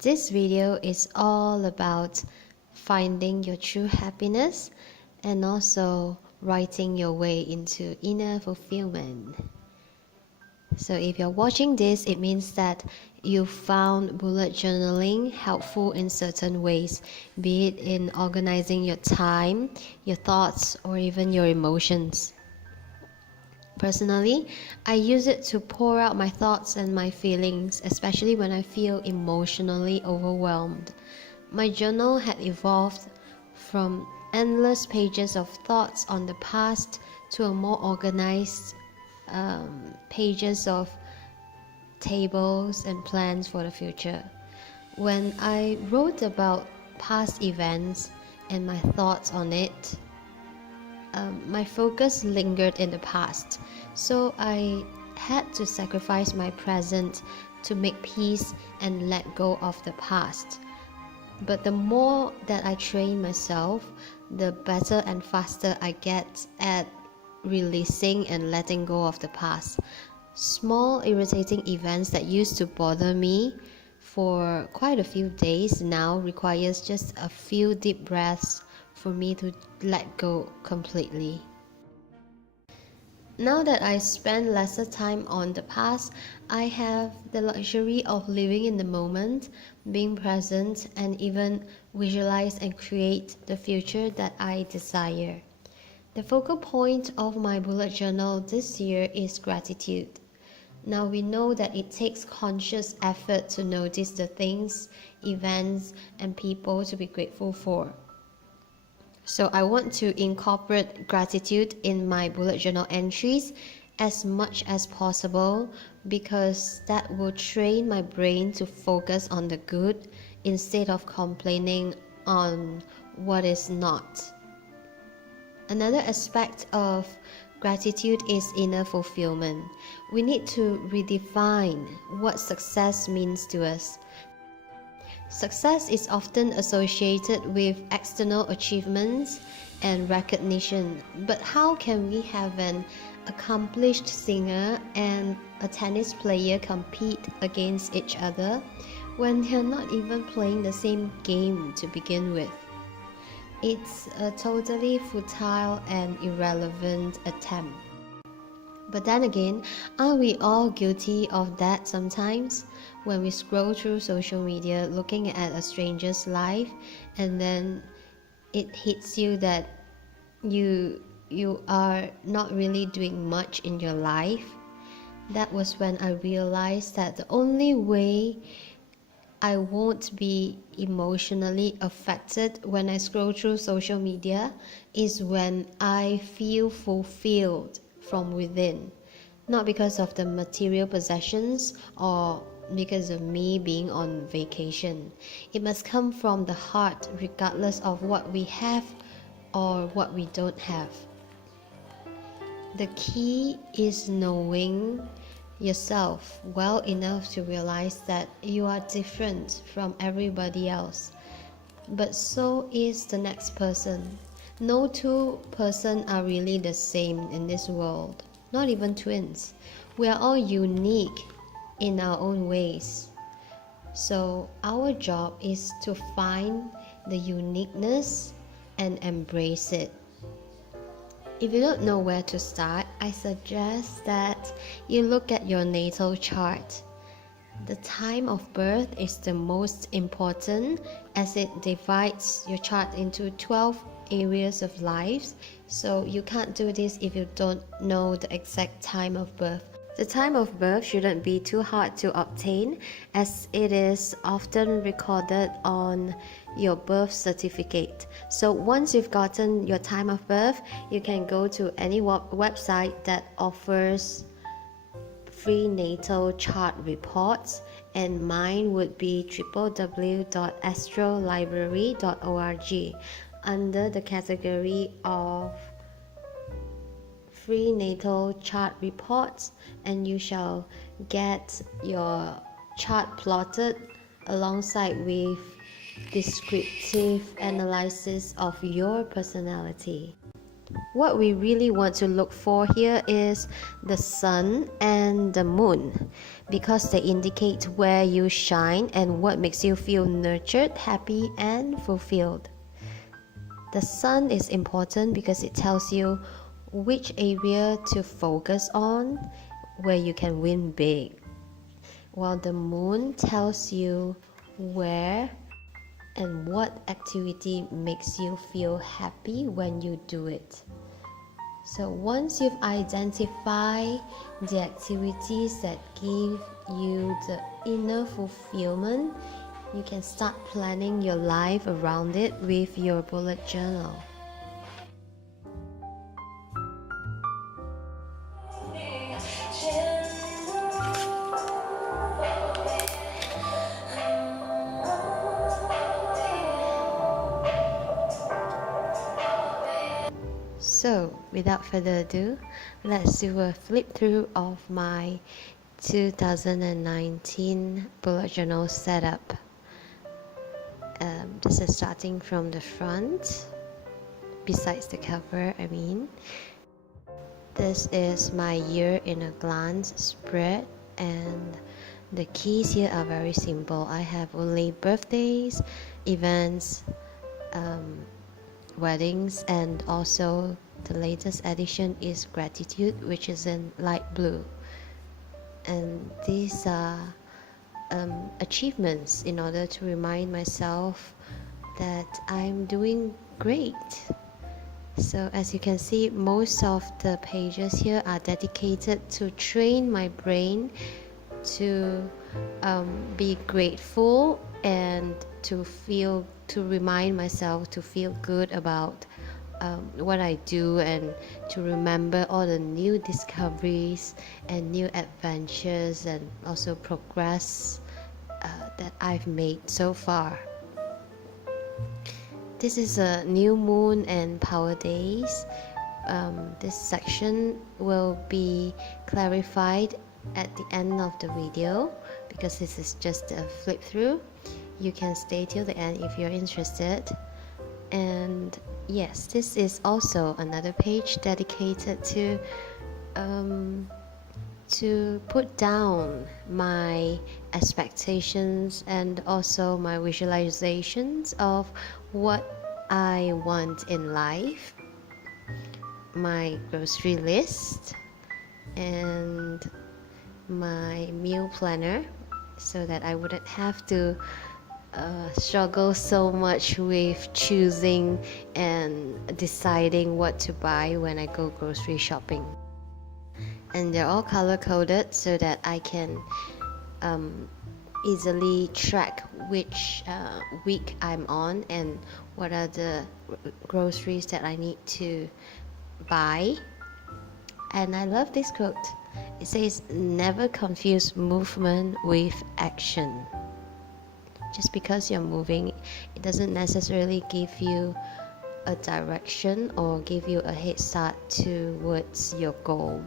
This video is all about finding your true happiness and also writing your way into inner fulfillment. So if you're watching this, it means that you found bullet journaling helpful in certain ways, be it in organizing your time, your thoughts, or even your emotions. Personally, I use it to pour out my thoughts and my feelings, especially when I feel emotionally overwhelmed. My journal had evolved from endless pages of thoughts on the past to a more organized pages of tables and plans for the future. When I wrote about past events and my thoughts on it, my focus lingered in the past, so I had to sacrifice my present to make peace and let go of the past. But the more that I train myself, the better and faster I get at releasing and letting go of the past. Small irritating events that used to bother me for quite a few days now requires just a few deep breaths for me to let go completely. Now that I spend lesser time on the past, I have the luxury of living in the moment, being present, and even visualize and create the future that I desire. The focal point of my bullet journal this year is gratitude. Now we know that it takes conscious effort to notice the things, events, and people to be grateful for. So I want to incorporate gratitude in my bullet journal entries as much as possible because that will train my brain to focus on the good instead of complaining on what is not. Another aspect of gratitude is inner fulfillment. We need to redefine what success means to us. Success is often associated with external achievements and recognition, but how can we have an accomplished singer and a tennis player compete against each other when they're not even playing the same game to begin with? It's a totally futile and irrelevant attempt. But then again, are we all guilty of that sometimes? When we scroll through social media looking at a stranger's life and then it hits you that you are not really doing much in your life. That was when I realized that the only way I won't be emotionally affected when I scroll through social media is when I feel fulfilled from within, not because of the material possessions or because of me being on vacation. It must come from the heart regardless of what we have or what we don't have. The key is knowing yourself well enough to realize that you are different from everybody else, but so is the next person. No two persons are really the same in this world, not even twins. We are all unique in our own ways. So our job is to find the uniqueness and embrace it. If you don't know where to start, I suggest that you look at your natal chart. The time of birth is the most important as it divides your chart into 12 areas of life. So you can't do this if you don't know the exact time of birth. The time of birth shouldn't be too hard to obtain as it is often recorded on your birth certificate. So once you've gotten your time of birth, you can go to any website that offers free natal chart reports, and mine would be www.astrolibrary.org under the category of free natal chart reports, and you shall get your chart plotted alongside with descriptive analysis of your personality. What we really want to look for here is the sun and the moon, because they indicate where you shine and what makes you feel nurtured, happy, and fulfilled. The sun is important because it tells you which area to focus on, where you can win big, while the moon tells you where and what activity makes you feel happy when you do it. So once you've identified the activities that give you the inner fulfillment, you can start planning your life around it with your bullet journal. So, without further ado, let's do a flip through of my 2019 bullet journal setup. This is starting from the front, besides the cover, I mean. This is my year in a glance spread, and the keys here are very simple. I have only birthdays, events, weddings, and also the latest edition is gratitude, which is in light blue. And these are achievements in order to remind myself that I'm doing great. So as you can see, most of the pages here are dedicated to train my brain to be grateful and to remind myself to feel good about what I do, and to remember all the new discoveries and new adventures and also progress that I've made so far. This is a new moon and power days. This section will be clarified at the end of the video because this is just a flip through. You can stay till the end if you're interested. And yes, this is also another page dedicated to put down my expectations and also my visualizations of what I want in life, my grocery list, and my meal planner, so that I wouldn't have to struggle so much with choosing and deciding what to buy when I go grocery shopping. And they're all color coded so that I can easily track which week I'm on and what are the groceries that I need to buy. And I love this quote. It says, "Never confuse movement with action." Just because you're moving, it doesn't necessarily give you a direction or give you a head start towards your goal.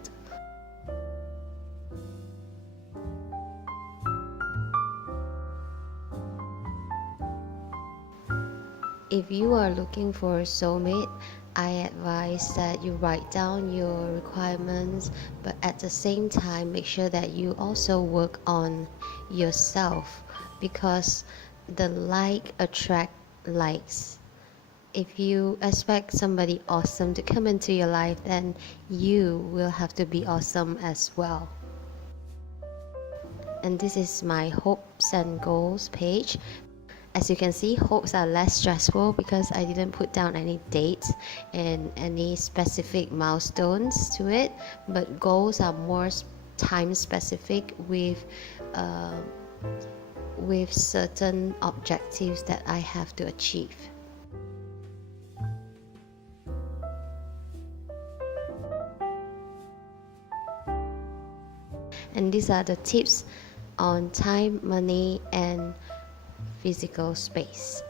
If you are looking for a soulmate, I advise that you write down your requirements, but at the same time make sure that you also work on yourself, because the like attract likes. If you expect somebody awesome to come into your life, then you will have to be awesome as well. And this is my hopes and goals page. As you can see, hopes are less stressful because I didn't put down any dates and any specific milestones to it, but goals are more time specific with certain objectives that I have to achieve. And these are the tips on time, money, and physical space.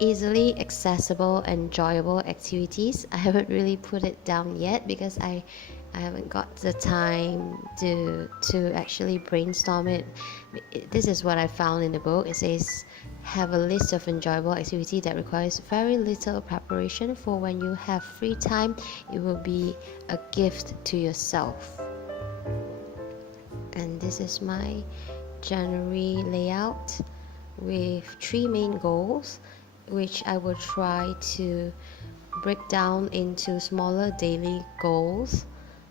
easily accessible, enjoyable activities. I haven't really put it down yet because I haven't got the time to actually brainstorm it. This is what I found in the book. It says have a list of enjoyable activity that requires very little preparation, for when you have free time it will be a gift to yourself. And this is my January layout with 3 main goals, which I will try to break down into smaller daily goals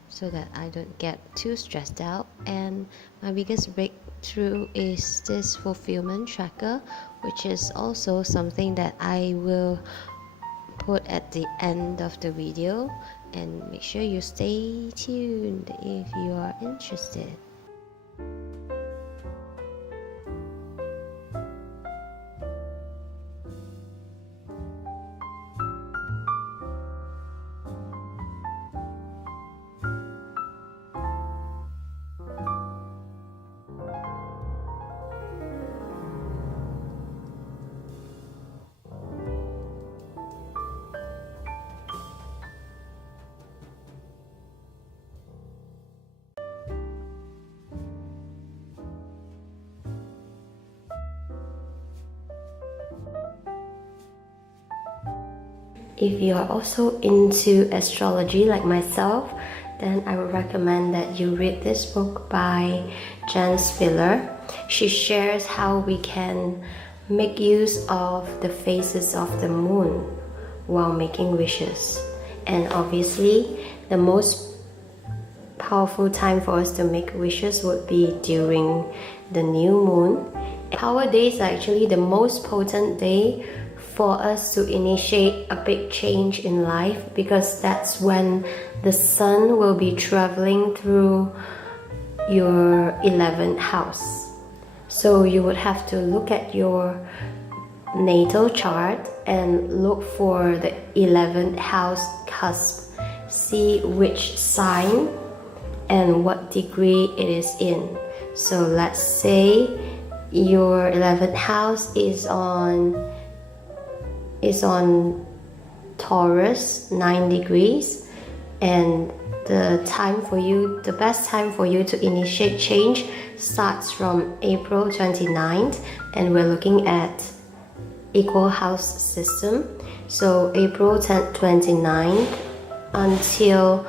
so that I don't get too stressed out. And my biggest breakthrough is this fulfillment tracker, which is also something that I will put at the end of the video, and make sure you stay tuned if you are interested. If you are also into astrology like myself, then I would recommend that you read this book by Jan Spiller. She shares how we can make use of the phases of the moon while making wishes. And obviously, the most powerful time for us to make wishes would be during the new moon. Power days are actually the most potent day for us to initiate a big change in life, because that's when the sun will be traveling through your 11th house. So you would have to look at your natal chart and look for the 11th house cusp, see which sign and what degree it is in. So let's say your 11th house is on Taurus, 9 degrees, and the best time for you to initiate change starts from April 29th, and we're looking at equal house system. So April 29th until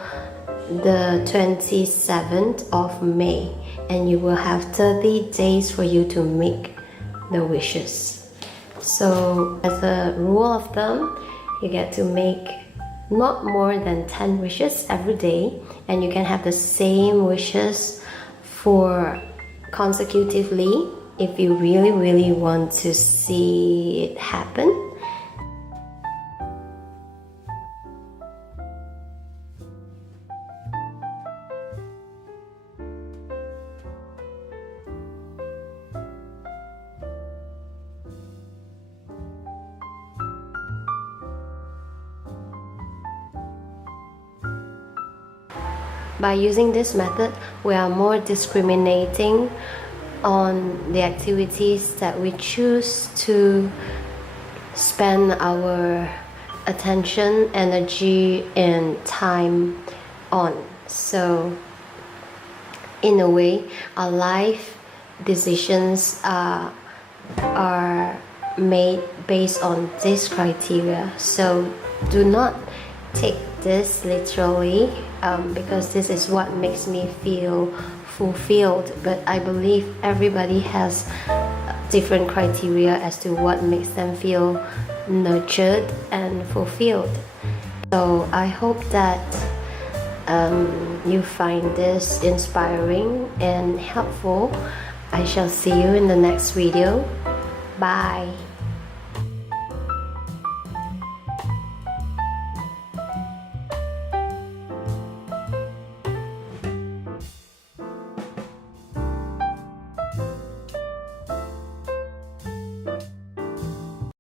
the 27th of May, and you will have 30 days for you to make the wishes. So as a rule of thumb, you get to make not more than 10 wishes every day, and you can have the same wishes for consecutively if you really want to see it happen. By using this method, we are more discriminating on the activities that we choose to spend our attention, energy, and time on. So in a way, our life decisions are made based on this criteria. So do not take this literally, because this is what makes me feel fulfilled, but I believe everybody has different criteria as to what makes them feel nurtured and fulfilled. So I hope that you find this inspiring and helpful. I shall see you in the next video. Bye.